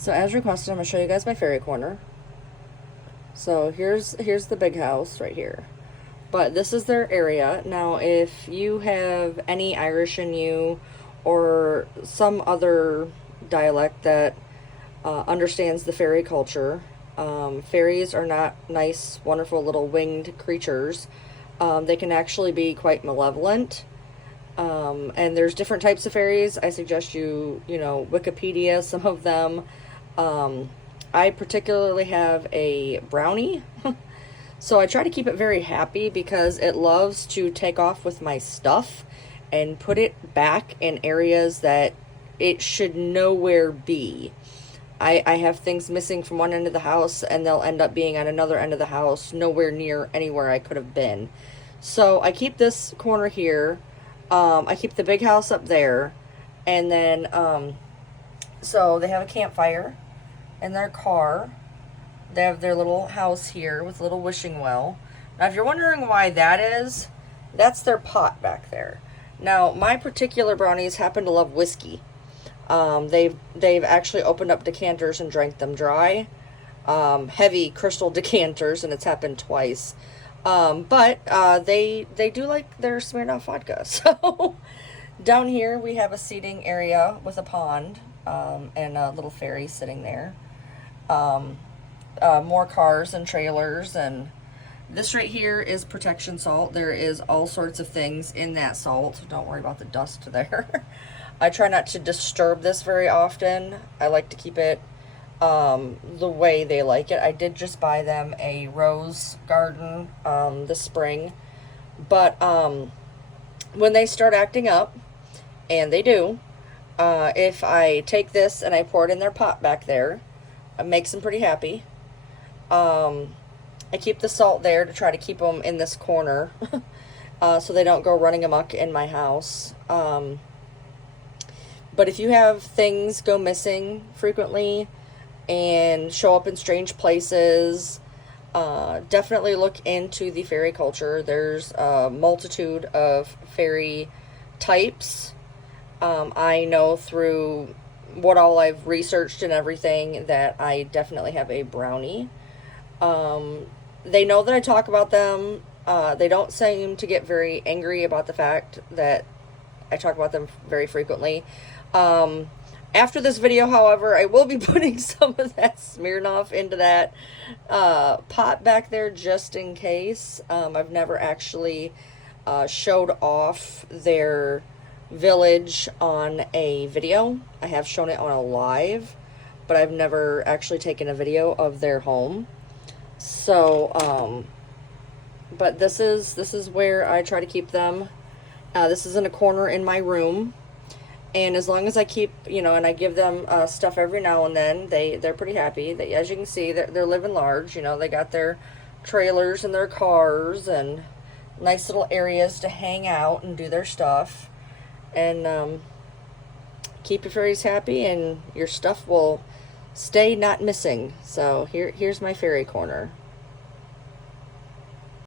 So as requested, I'm going to show you guys my fairy corner. So here's the big house right here. But this is their area. Now, if you have any Irish in you or some other dialect that understands the fairy culture, fairies are not nice, wonderful little winged creatures. They can actually be quite malevolent. And there's different types of fairies. I suggest you Wikipedia some of them. I particularly have a brownie. So I try to keep it very happy because it loves to take off with my stuff and put it back in areas that it should nowhere be. I have things missing from one end of the house and they'll end up being on another end of the house, nowhere near anywhere I could have been. So I keep this corner here. I keep the big house up there. And then, so they have a campfire in their car. They have their little house here with a little wishing well. Now, if you're wondering why that is, that's their pot back there. Now, my particular brownies happen to love whiskey. They've actually opened up decanters and drank them dry. Heavy crystal decanters, and it's happened twice. But they do like their Smirnoff vodka. So down here we have a seating area with a pond and a little ferry sitting there. More cars and trailers, and this right here is protection salt. There is all sorts of things in that salt. Don't worry about the dust there. I try not to disturb this very often. I like to keep it the way they like it. I did just buy them a rose garden this spring, but when they start acting up, and they do, if I take this and I pour it in their pot back there, it makes them pretty happy. I keep the salt there to try to keep them in this corner so they don't go running amok in my house. But if you have things go missing frequently and show up in strange places, definitely look into the fairy culture. There's a multitude of fairy types. I know through what all I've researched and everything that I definitely have a brownie. They know that I talk about them. They don't seem to get very angry about the fact that I talk about them very frequently. After this video, however, I will be putting some of that Smirnoff into that pot back there just in case. I've never actually showed off their village on a video. I have shown it on a live, but I've never actually taken a video of their home. So, but this is where I try to keep them. This is in a corner in my room. And as long as I keep, and I give them stuff every now and then, they're pretty happy. They, as you can see, they're living large. They got their trailers and their cars and nice little areas to hang out and do their stuff. And keep your fairies happy, and your stuff will stay not missing. So here's my fairy corner.